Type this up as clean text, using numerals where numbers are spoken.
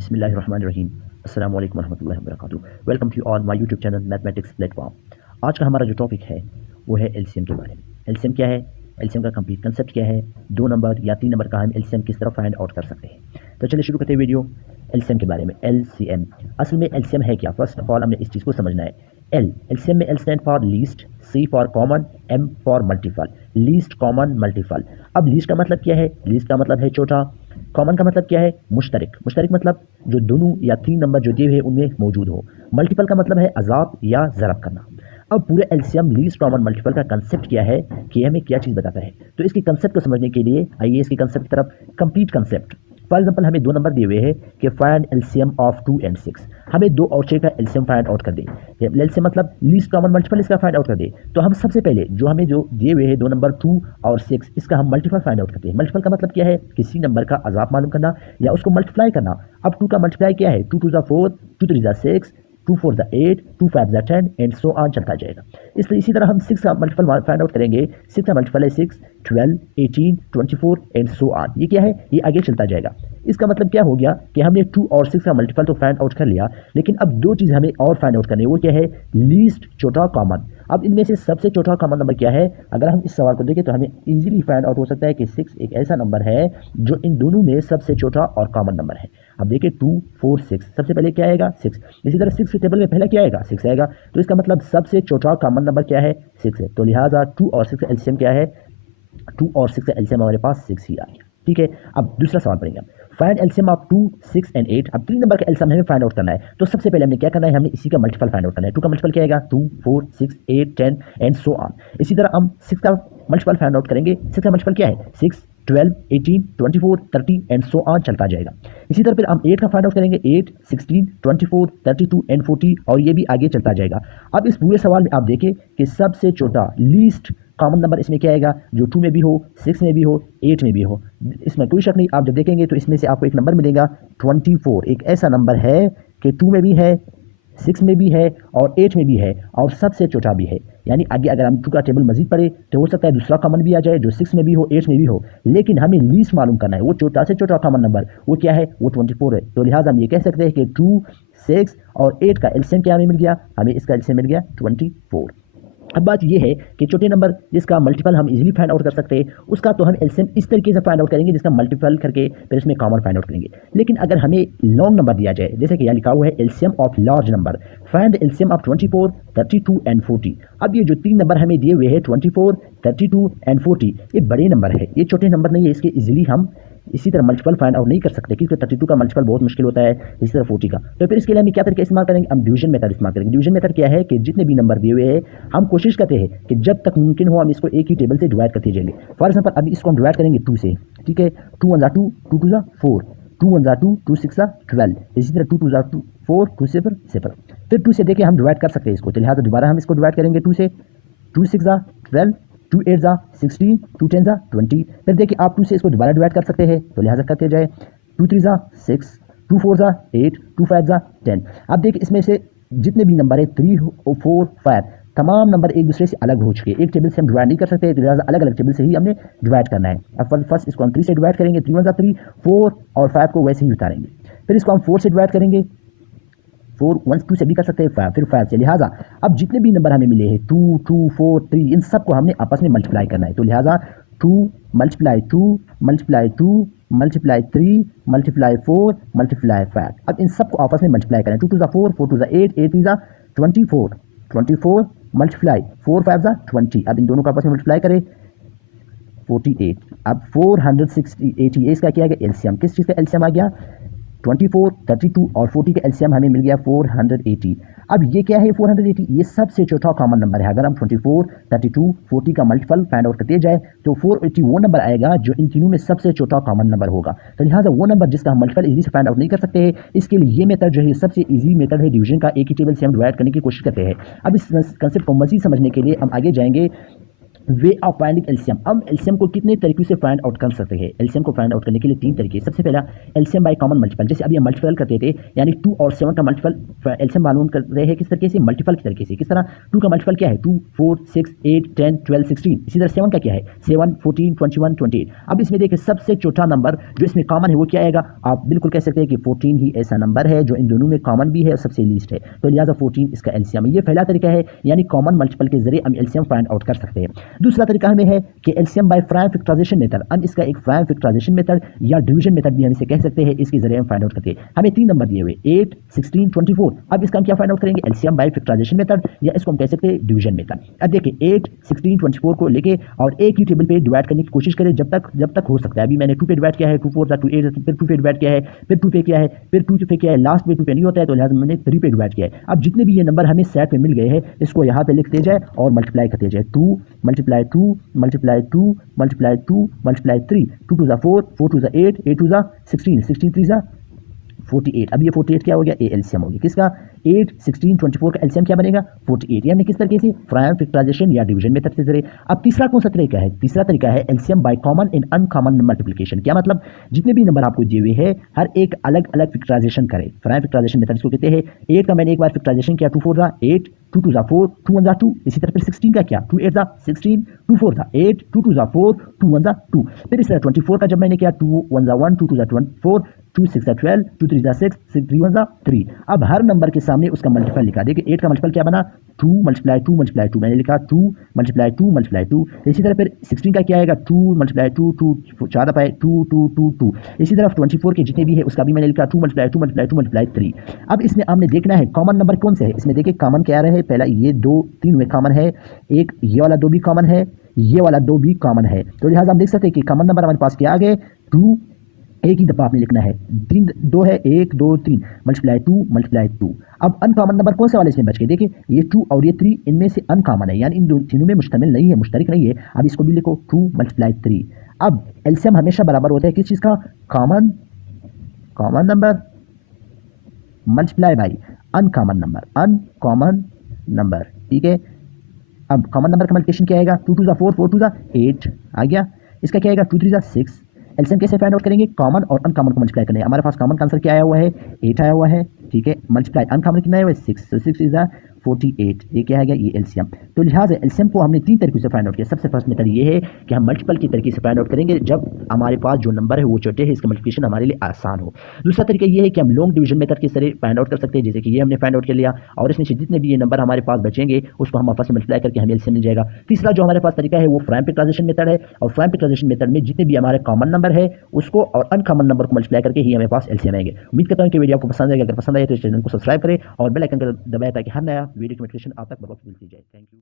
बिस्मिल्लाहिर्रहमानिर्रहीम। अस्सलाम वालेकुम रहमतुल्लाहि व बरकातुहू। Welcome to all my YouTube channel mathematics platform. आज का हमारा जो टॉपिक है वो है एलसीएम के बारे में। एलसीएम क्या है, एलसीएम का कंप्लीट कंसेप्ट क्या है, दो नंबर या तीन नंबर का हम एलसीएम किस तरह फाइंड आउट कर सकते हैं। तो चलिए शुरू करते हैं वीडियो एलसीएम के बारे में। एलसीएम असल में एलसीएम है क्या, फर्स्ट ऑफ ऑल हमने इस चीज़ को समझना है। एलसीएम में L stand for least, C for common, M for multiple. Least common multiple. अब लीस्ट का मतलब क्या है, लीस्ट का मतलब है छोटा। कॉमन का मतलब क्या है, मुश्तरक। मुश्तरक मतलब जो दोनों या तीन नंबर जो दिए हुए उनमें मौजूद हो। मल्टीपल का मतलब है अज़ाब या ज़रब करना। अब पूरे एलसीएम लीस्ट कॉमन मल्टीपल का कंसेप्ट क्या है कि हमें क्या चीज़ बताता है, तो इसकी कंसेप्ट को समझने के लिए आइए इसके कंसेप्ट की तरफ। Complete concept. फॉर एग्जांपल हमें दो नंबर दिए हुए हैं कि फाइंड एलसीएम ऑफ 2 और 6। हमें 2 और 6 का एलसीएम फाइंड आउट कर दे। एलसीएम मतलब लीस्ट कॉमन मल्टीपल इसका फाइंड आउट कर दे। तो हम सबसे पहले जो दिए हुए हैं दो नंबर 2 और 6 इसका हम मल्टीपल फाइंड आउट करते हैं। मल्टीपल का मतलब क्या है, किसी नंबर का अज़ाब मालूम करना या उसको मल्टीप्लाई करना। अब 2 का मल्टीप्लाई क्या है, 2 2 ज़ा 4, 2 3 ज़ा 6, 2 4 ज़ा 8, 2 5 ज़ा 10 एंड सो ऑन चलता जाएगा। इसलिए इसी तरह हम 6 का मल्टीपल फाइंड आउट करेंगे। 6 का मल्टीपल है 6, 12, 18, 24 एंड सो ऑन। ये क्या है, ये आगे चलता जाएगा। इसका मतलब क्या हो गया कि हमने 2 और 6 का मल्टीपल तो फाइंड आउट कर लिया, लेकिन अब दो चीज़ हमें और फाइंड आउट करनी है। वो क्या है, लीस्ट छोटा कॉमन। अब इनमें से सबसे छोटा कॉमन नंबर क्या है। अगर हम इस सवाल को देखें तो हमें इजीली फाइंड आउट हो सकता है कि 6 एक ऐसा नंबर है जो इन दोनों में सबसे छोटा और कॉमन नंबर है। अब देखिए 2 4 6, सबसे पहले क्या आएगा 6। इसी तरह 6 के टेबल में पहला क्या आएगा 6 आएगा। तो इसका मतलब सबसे छोटा कॉमन नंबर क्या है 6 है। तो लिहाजा 2 और 6 का एलसीएम क्या है, 2 और 6 का एलसीएम हमारे पास 6 ही आ गया। ठीक है, अब दूसरा सवाल पढ़ेंगे। Find LCM of 2 6 and 8। अब तीन नंबर का एलसीएम हमें फाइंड आउट करना है। तो सबसे पहले हमने क्या करना है, हमने इसी का मल्टीपल फाइंड आउट करना है। 2 का मल्टीपल क्या आएगा 2 4 6 8 10 एंड सो ऑन। इसी तरह हम 6 का मल्टीपल फाइंड आउट करेंगे। 6 का मल्टीपल क्या है 6 12 18 24 30 एंड सो ऑन चलता जाएगा। इसी तरह फिर हम 8 का फाइंड आउट करेंगे। 8 16 24 32 एंड 40 और ये भी आगे चलता जाएगा। अब इस पूरे सवाल में आप देखें कि सबसे छोटा लीस्ट कॉमन नंबर इसमें क्या आएगा, जो 2 में भी हो, 6 में भी हो, 8 में भी हो। इसमें कोई शक नहीं, आप जब देखेंगे तो इसमें से आपको एक नंबर मिलेगा 24। एक ऐसा नंबर है कि 2 में भी है, 6 में भी है और 8 में भी है और सबसे छोटा भी है। यानी आगे अगर हम 2 का टेबल मजीद पढ़े तो हो सकता है दूसरा कॉमन भी आ जाए जो 6 में भी हो, 8 में भी हो, लेकिन हमें लीस्ट मालूम करना है। वो छोटा से छोटा कॉमन नंबर वो क्या है, वो 24 है। तो लिहाजा हम ये कह सकते हैं कि 2 6 और 8 का एलसीएम क्या हमें मिल गया, हमें इसका एलसीएम मिल गया 24। अब बात यह है कि छोटे नंबर जिसका मल्टीपल हम इजीली फाइंड आउट कर सकते हैं उसका तो हम एलसीएम इस तरीके से फाइंड आउट करेंगे जिसका मल्टीपल करके फिर इसमें कॉमन फाइंड आउट करेंगे। लेकिन अगर हमें लॉन्ग नंबर दिया जाए, जैसे कि यहाँ लिखा हुआ है LCM of large number, find LCM of 24 32 and 40। अब ये जो तीन नंबर हमें दिए हुए हैं 24 32 एंड 40, ये बड़े नंबर है, ये छोटे नंबर नहीं है। इसके इजीली हम इसी तरह मल्टीपल फाइंड आउट नहीं कर सकते क्योंकि 32 का मल्टीपल बहुत मुश्किल होता है, इसी तरह 40 का। तो फिर इसके लिए हम क्या तरीका इस्तेमाल करेंगे, हम डिवीजन मेथड इस्तेमाल करेंगे। डिवीजन मेथड क्या है कि जितने भी नंबर दिए हुए हैं हम कोशिश करते हैं कि जब तक मुमकिन हो हम इसको एक ही टेबल से डिवाइड करते जाएंगे। फॉर एग्जाम्पल अभी इसको हम डिवाइड करेंगे 2 से। ठीक है, 2 1 2, 2 2 4, 2 1 2, 2 6 12, इसी तरह 2 2 2 4, 2 0 0। फिर 2 से देखिए हम डिवाइड कर सकते हैं इसको, तो लिहाजा दोबारा हम इसको डिवाइड करेंगे 2 से। 2 6 12, 2 8 16, 2 10 20। फिर देखिए आप 2 से इसको दोबारा डिवाइड कर सकते हैं, तो लिहाजा करते जाए 2 3 6, 2 4 8, 2 5 10। अब देखिए इसमें से जितने भी नंबर है 3 4 5 तमाम नंबर एक दूसरे से अलग हो चुके हैं। एक टेबल से हम डिवाइड नहीं कर सकते, तो लिहाजा अलग अलग टेबल से ही हमने डिवाइड करना है। अब फर्स्ट इसको हम 3 से डिवाइड करेंगे, 3 1 3, 4 और 5 को वैसे ही उतारेंगे। फिर इसको हम 4 से डिवाइड करेंगे, 4 1 2 से भी कर सकते हैं, 5 फिर 5 से। लिहाजा अब जितने भी नंबर हमें मिले हैं 2 2 4 3, इन सबको हमने आपस में मल्टीप्लाई करना है। तो लिहाजा 2 multiply 2 multiply 2 multiply 3 multiply 4 multiply 5। अब इन सबको आपस में मल्टीप्लाई करें। 2 2 4, 4 2 8, 8 3 24, 24 मल्टीप्लाई 4 5 20। अब इन दोनों को आपस में मल्टीप्लाई करें 48। अब 460 इसका क्या आ गया एलसीएम, किस चीज़ का एलसीएम आ गया 24 32 और 40 का एलसीएम हमें मिल गया 480। अब ये क्या है 480, ये सबसे छोटा कॉमन नंबर है। अगर हम 24 32 40 का मल्टीपल फाइंड आउट करते जाए तो 480 वो नंबर आएगा जो इन तीनों में सबसे छोटा कॉमन नंबर होगा। तो लिहाजा वो नंबर जिसका हम मल्टीपल इजीली से फाइंड आउट नहीं कर सकते हैं, इसके लिए ये मेथड जो है सबसे ईजी मेथड है, डिवीजन का। एक ही टेबल से हम डिवाइड करने की कोशिश करते हैं। अब इस कंसेप्ट को मजीद समझने के लिए हम आगे जाएंगे वे ऑफ फाइंडिंग एलसीएम। अब एलसीएम को कितने तरीकों से फाइंड आउट कर सकते हैं? एलसीएम को फाइंड आउट करने के लिए 3 तरीके। सबसे पहला एलसीएम बाय कॉमन मल्टीपल, जैसे अभी हम मल्टीपल करते थे, यानी 2 और 7 का मल्टीपल एलसीएम मालूम कर रहे हैं किस तरीके से? मल्टीपल की तरीके से। किस तरह? 2 का मल्टीपल क्या है? 2, 4, 6, 8, 10, 12, 16। इसी तरह 7 का क्या है? 7, 14, 21, 28। अब इसमें देखिए सबसे छोटा नंबर जो इसमें कॉमन है वो क्या आएगा? आप बिल्कुल कह सकते हैं कि 14 ही ऐसा नंबर है जो इन दोनों में कॉमन भी है और सबसे लीस्ट है, तो लिहाजा 14 इसका एलसीएम है। ये पहला तरीका है, यानी कॉमन मल्टीपल के जरिए हम एलसीएम फाइंड आउट कर सकते हैं। दूसरा तरीका हमें है कि LCM by prime factorization method. हम इसका एक प्राइम फैक्टराइजेशन मेथड या डिवीजन मेथड भी हम इसे कह सकते हैं, इसके जरिए हम फाइंड आउट करते हैं। हमें 3 नंबर दिए हुए 8, 16, 24। अब इसका हम क्या फाइंड आउट करेंगे? एलसीएम बाय फैक्टराइजेशन मेथड, या इसको हम कह सकते हैं डिवीजन मेथड। अब देखिए 8, 16, 24 को लेके और एक ही टेबल पे डिवाइड करने की कोशिश करें जब तक हो सकता है। अभी मैंने 2 पे डिवाइड किया है, 2 4 2 8, फिर 2 पे डिवाइड किया है, फिर 2 पे किया है, फिर 2 पे किया है, लास्ट में 2 पे नहीं होता है तो लिहाजा मैंने 3 पे डिवाइड किया है। अब जितने भी ये नंबर हमें सेट में मिल गए हैं इसको यहाँ पे लिखते जाए और मल्टीप्लाई करते जाए। 2 मल्टीप्लाई 2 मल्टीप्लाई 2 मल्टीप्लाई 2 मल्टीप्लाई 3, 2 2 4, 4 2 8, 8 2 16, 16 3 48। अब ये 48 क्या हो गया? ए एलसीएम हो गया किसका? 8, 16, 24 का एलसीएम क्या बनेगा? 48। ये हमने किस तरीके से? प्राइम फैक्टराइजेशन या डिवीजन मेथड से जरिए। अब तीसरा कौन सा तरीका है? तीसरा तरीका है LCM by common in uncommon multiplication. क्या मतलब? जितने भी नंबर आपको दिए हुए हैं हर एक अलग अलग फैक्टराइजेशन करें। प्राइम फैक्टराइजेशन मेथड इसको कहते हैं। 8 का मैंने एक बार फैक्टराइजेशन किया, 2 4 8, 2 2 4, 2 1 2। इसी तरह फिर 16 का क्या? 2 8 16, 2 4 8, 2 2 4, 2 1 2। फिर इस तरह 24 का जब मैंने किया, 2 1 1, 2 2 24, 2 6 12, 2 3 6, 6 3 1 3। अब हर नंबर के सामने उसका मल्टीपल लिखा। देखिए 8 का मल्टीपल क्या बना? 2 मल्टीप्लाई 2 मल्टीप्लाई 2, मैंने लिखा 2 मल्टीप्लाई 2 मल्टीप्लाई 2। इसी तरह फिर 16 का क्या आएगा? 2 मल्टीप्लाई 2 2 4 दफा 2 2 2 2। इसी तरह 24 के जितने भी है उसका भी मैंने लिखा 2 मल्टीप्लाई 2 मल्टीप्लाई 2 मल्टीप्लाई 3। अब इसमें हमने देखना है कॉमन नंबर कौन से है। इसमें देखिए कॉमन क्या रहे? पहला ये 2 3 में कॉमन है, एक ये वाला 2 भी कॉमन है, ये वाला 2 भी कॉमन है, तो लिहाजा हम देख सकते हैं कि कॉमन नंबर हमारे पास क्या आ गए? 2। एक ही दफा आपने लिखना है, 3 2 है, 1 2 3 मल्टीप्लाई 2 मल्टीप्लाई 2। अब अनकॉमन नंबर कौन से वाले इसमें बच गए? देखिए ये 2 और ये 3 इनमें से अनकॉमन है, यानी इन तीनों में मुश्तमिल नहीं है, मुश्तरक नहीं है। अब इसको भी लिखो 2 मल्टीप्लाई 3। अब एलसीएम हमेशा बराबर होता है किस चीज़ का? Common number multiply by uncommon number. ठीक है, अब कॉमन नंबर का मल्टीप्लिकेशन क्या आएगा? 2 2 4, 4 2 8 आ गया। इसका क्या आएगा? 2 3 6। एलसीएम कैसे फाइंड आउट करेंगे? कॉमन और अनकॉमन को मल्टीप्लाई करेंगे। हमारे पास कॉमन का आंसर क्या आया हुआ है? 8 आया हुआ है। ठीक है, मल्टीप्लाई अनकॉमन कितना आया हुआ है? 6, तो 6 इज 48। ये क्या है गया? ये एलसीएम। तो लिहाजा एलसीएम को हमने 3 तरीकों से फाइंड आउट किया। सबसे फर्स्ट मेथड ये है कि हम मल्टीपल की तरीके से फाइंड आउट करेंगे जब हमारे पास जो नंबर है वो छोटे है, इसका मल्टीप्लिकेशन हमारे लिए आसान हो। दूसरा तरीका ये है कि हम लॉन्ग डिवीजन मेथड के जरिए फाइंड आउट कर सकते हैं, जैसे कि ये हमने फाइंड आउट कर लिया और इसमें से जितने भी ये नंबर हमारे पास बचेंगे उसको हम आपस में मल्टीप्लाई करके हमें एलसीएम मिल जाएगा। तीसरा जो हमारे पास तरीका है वो प्राइम फैक्टराइजेशन मेथड है, और प्राइम फैक्टराइजेशन मेथड में जितने भी हमारे कॉमन नंबर है उसको और अनकॉमन नंबर को मल्टीप्लाई करके ही हमें पास एलसीएम आएंगे। उम्मीद करता हूं कि वीडियो आपको पसंद आएगा। अगर पसंद आए तो इस चैनल को सब्सक्राइब करें और बेल आइकन को दबाएं ताकि हर नया वीडियो की नोटिफिकेशन आप तक बर वक्त मिलती जाए। Thank you.